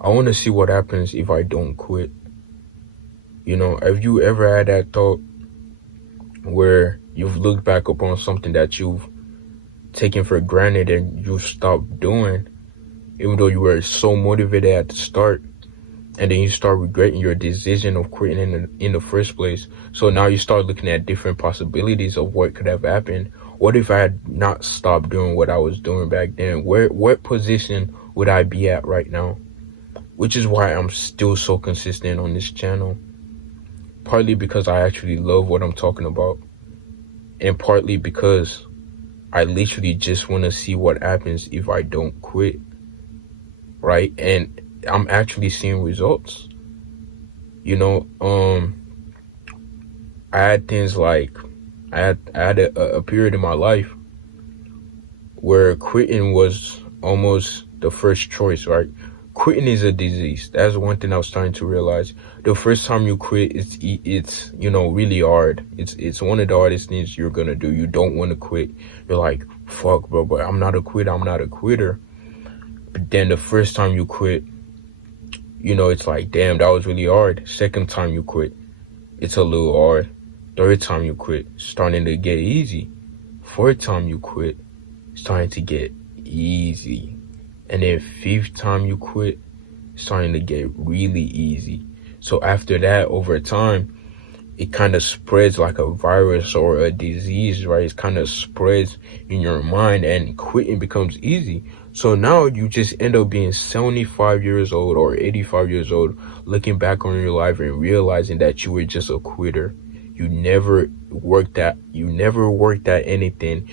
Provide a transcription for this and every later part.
I want to see what happens if I don't quit. Have you ever had that thought where you've looked back upon something that you've taken for granted and you've stopped doing, even though you were so motivated at the start, and then you start regretting your decision of quitting in the first place? So now you start looking at different possibilities of what could have happened. What if I had not stopped doing what I was doing back then? What position would I be at right now? Which is why I'm still so consistent on this channel. Partly because I actually love what I'm talking about, and partly because I literally just want to see what happens if I don't quit, right? And I'm actually seeing results. You know, I had things like I had a period in my life where quitting was almost the first choice, right? Quitting is a disease. That's one thing I was starting to realize. The first time you quit, it's really hard. It's one of the hardest things you're gonna do. You don't want to quit. You're like, fuck, bro, but I'm not a quitter. I'm not a quitter. But then the first time you quit, it's like, damn, that was really hard. Second time you quit, it's a little hard. Third time you quit, starting to get easy. Fourth time you quit, starting to get easy. And then fifth time you quit, starting to get really easy. So after that, over time, it kind of spreads like a virus or a disease, right? It kind of spreads in your mind, and quitting becomes easy. So now you just end up being 75 years old or 85 years old, looking back on your life and realizing that you were just a quitter. You never worked at anything.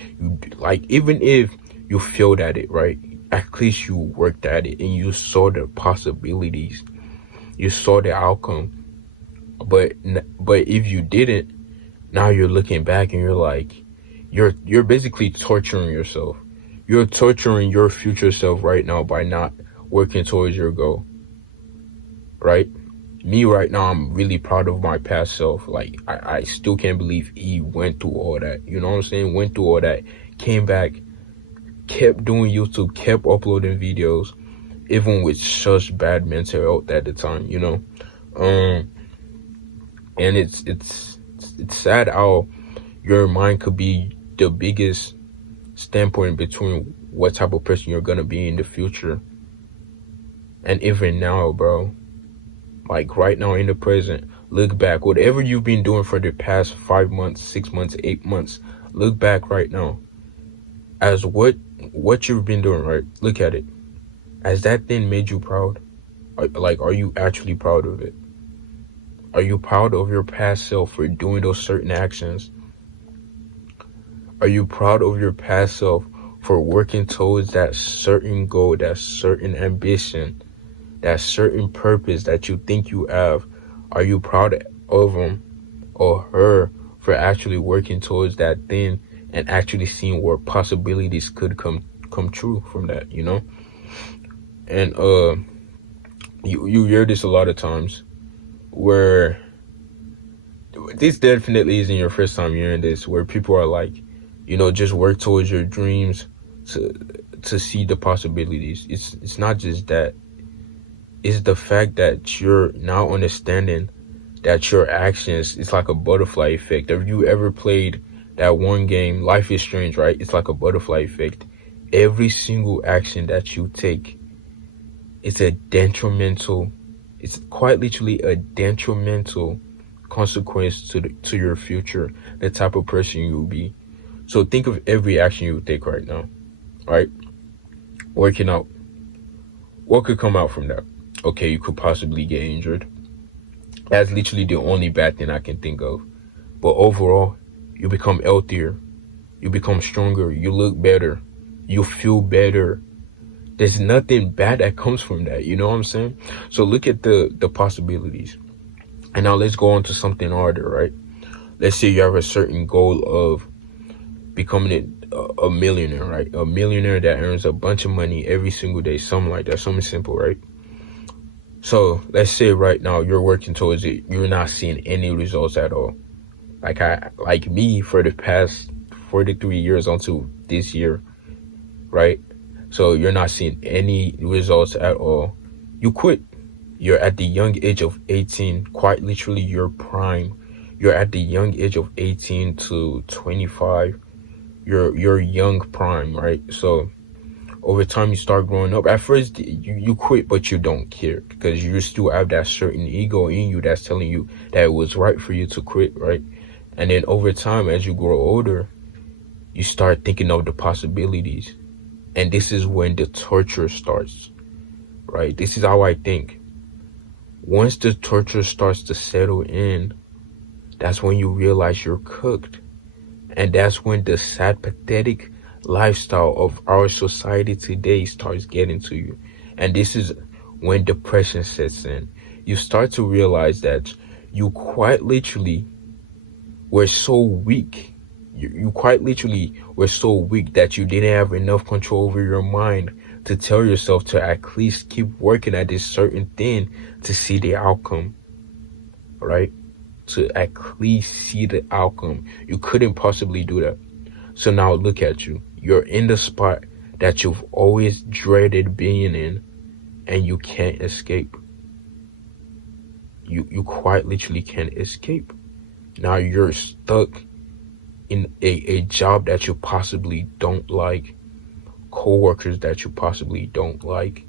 Even if you failed at it, right? At least you worked at it and you saw the possibilities. You saw the outcome. But if you didn't, now you're looking back and you're like, you're basically torturing yourself. You're torturing your future self right now by not working towards your goal, right? Me right now, I'm really proud of my past self. Like, I still can't believe he went through all that. You know what I'm saying? Went through all that, came back, kept doing YouTube, kept uploading videos, even with such bad mental health at the time, and it's sad how your mind could be the biggest standpoint between what type of person you're gonna be in the future. And even now, bro, like right now in the present, look back, whatever you've been doing for the past 5 months, 6 months, 8 months, look back right now as what you've been doing, right? Look at it. Has that thing made you proud? Are you actually proud of it? Are you proud of your past self for doing those certain actions? Are you proud of your past self for working towards that certain goal, that certain ambition, that certain purpose that you think you have? Are you proud of him or her for actually working towards that thing and actually seeing where possibilities could come true from that, And you hear this a lot of times, where this definitely isn't your first time hearing this, where people are like, just work towards your dreams to see the possibilities. It's not just that. It's the fact that you're now understanding that your actions, it's like a butterfly effect. Have you ever played that one game, Life is Strange, right? It's like a butterfly effect. Every single action that you take, it's quite literally a detrimental consequence to your future, the type of person you will be. So think of every action you take right now, right? Working out. What could come out from that? Okay, you could possibly get injured. That's literally the only bad thing I can think of. But overall, you become healthier, you become stronger, you look better, you feel better. There's nothing bad that comes from that, you know what I'm saying? So look at the possibilities. And now let's go on to something harder, right? Let's say you have a certain goal of becoming a millionaire, right? A millionaire that earns a bunch of money every single day, something like that, something simple, right? So let's say right now you're working towards it, you're not seeing any results at all. Like me for the past 43 years until this year, right? So you're not seeing any results at all. You quit. You're at the young age of 18, quite literally your prime. You're at the young age of 18 to 25. Your young prime, right? So over time you start growing up. At first you quit, but you don't care because you still have that certain ego in you that's telling you that it was right for you to quit, right? And then over time, as you grow older, you start thinking of the possibilities. And this is when the torture starts, right? This is how I think. Once the torture starts to settle in, that's when you realize you're cooked. And that's when the sad, pathetic lifestyle of our society today starts getting to you. And this is when depression sets in. You start to realize that you quite literally were so weak. You quite literally were so weak that you didn't have enough control over your mind to tell yourself to at least keep working at this certain thing to see the outcome, right? To at least see the outcome. You couldn't possibly do that. So now look at you. You're in the spot that you've always dreaded being in, and you can't escape. You quite literally can't escape. Now you're stuck in a job that you possibly don't like, co-workers that you possibly don't like.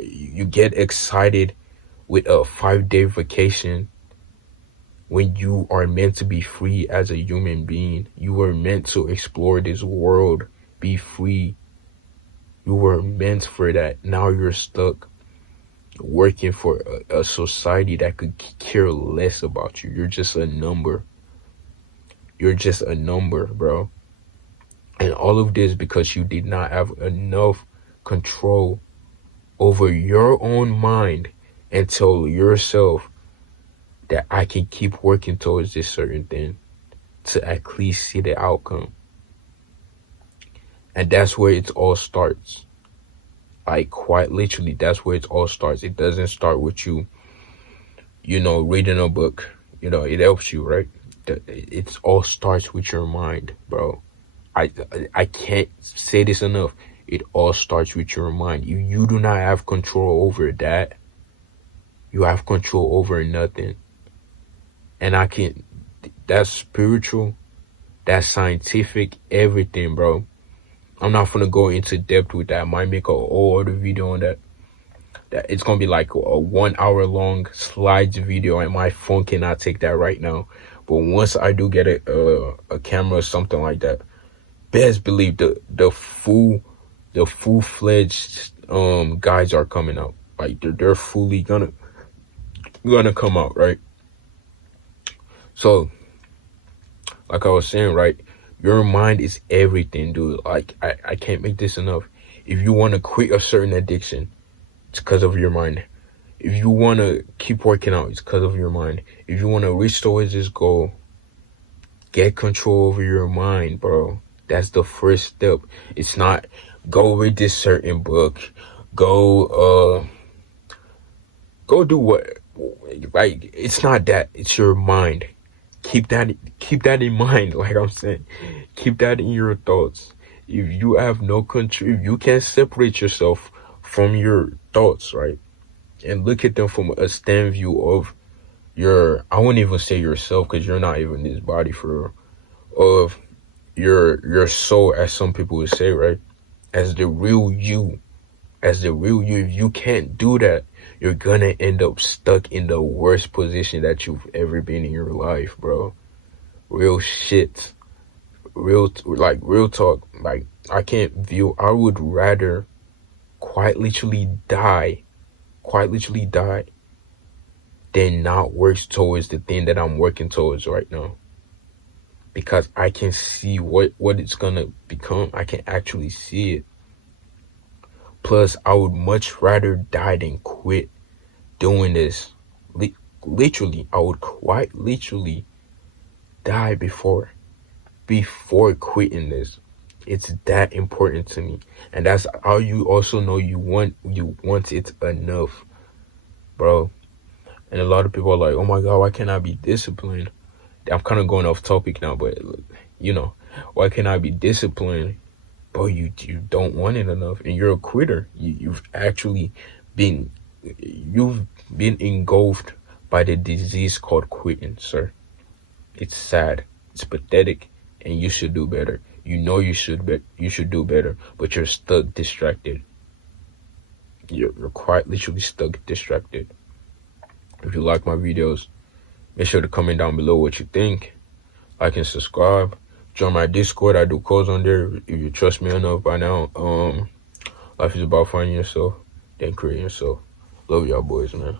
You get excited with a 5-day vacation when you are meant to be free as a human being. You were meant to explore this world, be free. You were meant for that. Now you're stuck working for a society that could care less about you. You're just a number. You're just a number, bro. And all of this because you did not have enough control over your own mind and tell yourself that I can keep working towards this certain thing to at least see the outcome. And that's where it all starts. Like, quite literally, that's where it all starts. It doesn't start with you, reading a book. It helps you, right? It all starts with your mind, bro. I can't say this enough. It all starts with your mind. You do not have control over that. You have control over nothing. And that's spiritual, that's scientific, everything, bro. I'm not gonna go into depth with that. I might make a whole other video on that. That it's gonna be like a 1 hour long slides video, and my phone cannot take that right now. But once I do get a camera or something like that, best believe the full fledged guides are coming out. Like they're fully gonna come out, right? So, like I was saying, right, your mind is everything, dude. Like, I can't make this enough. If you want to quit a certain addiction, it's because of your mind. If you want to keep working out, it's because of your mind. If you want to reach towards this goal, get control over your mind, bro. That's the first step. It's not go read this certain book, go do what, like, it's not that. It's your mind. Keep that in mind. Like I'm saying, keep that in your thoughts. If you have no control, if you can't separate yourself from your thoughts, right, and look at them from a stand view of I wouldn't even say yourself, because you're not even this body, for real, of your soul, as some people would say, right, as the real you. If you can't do that, you're gonna end up stuck in the worst position that you've ever been in your life, bro. Real shit. Real talk. Like, I would rather quite literally die than not work towards the thing that I'm working towards right now. Because I can see what it's gonna become. I can actually see it. Plus, I would much rather die than quit doing this. Literally, I would quite literally die before quitting this. It's that important to me. And that's how you also know you want it enough, bro. And a lot of people are like, oh my God, why can't I be disciplined? I'm kind of going off topic now, but why can't I be disciplined but you don't want it enough, and you're a quitter. You've actually been engulfed by the disease called quitting, sir. It's sad, it's pathetic, and you should do better. You know you should do better, but you're stuck distracted. You're quite literally stuck distracted. If you like my videos, make sure to comment down below what you think. Like and subscribe. Join my Discord. I do calls on there. If you trust me enough by now, life is about finding yourself, then creating yourself. Love y'all boys, man.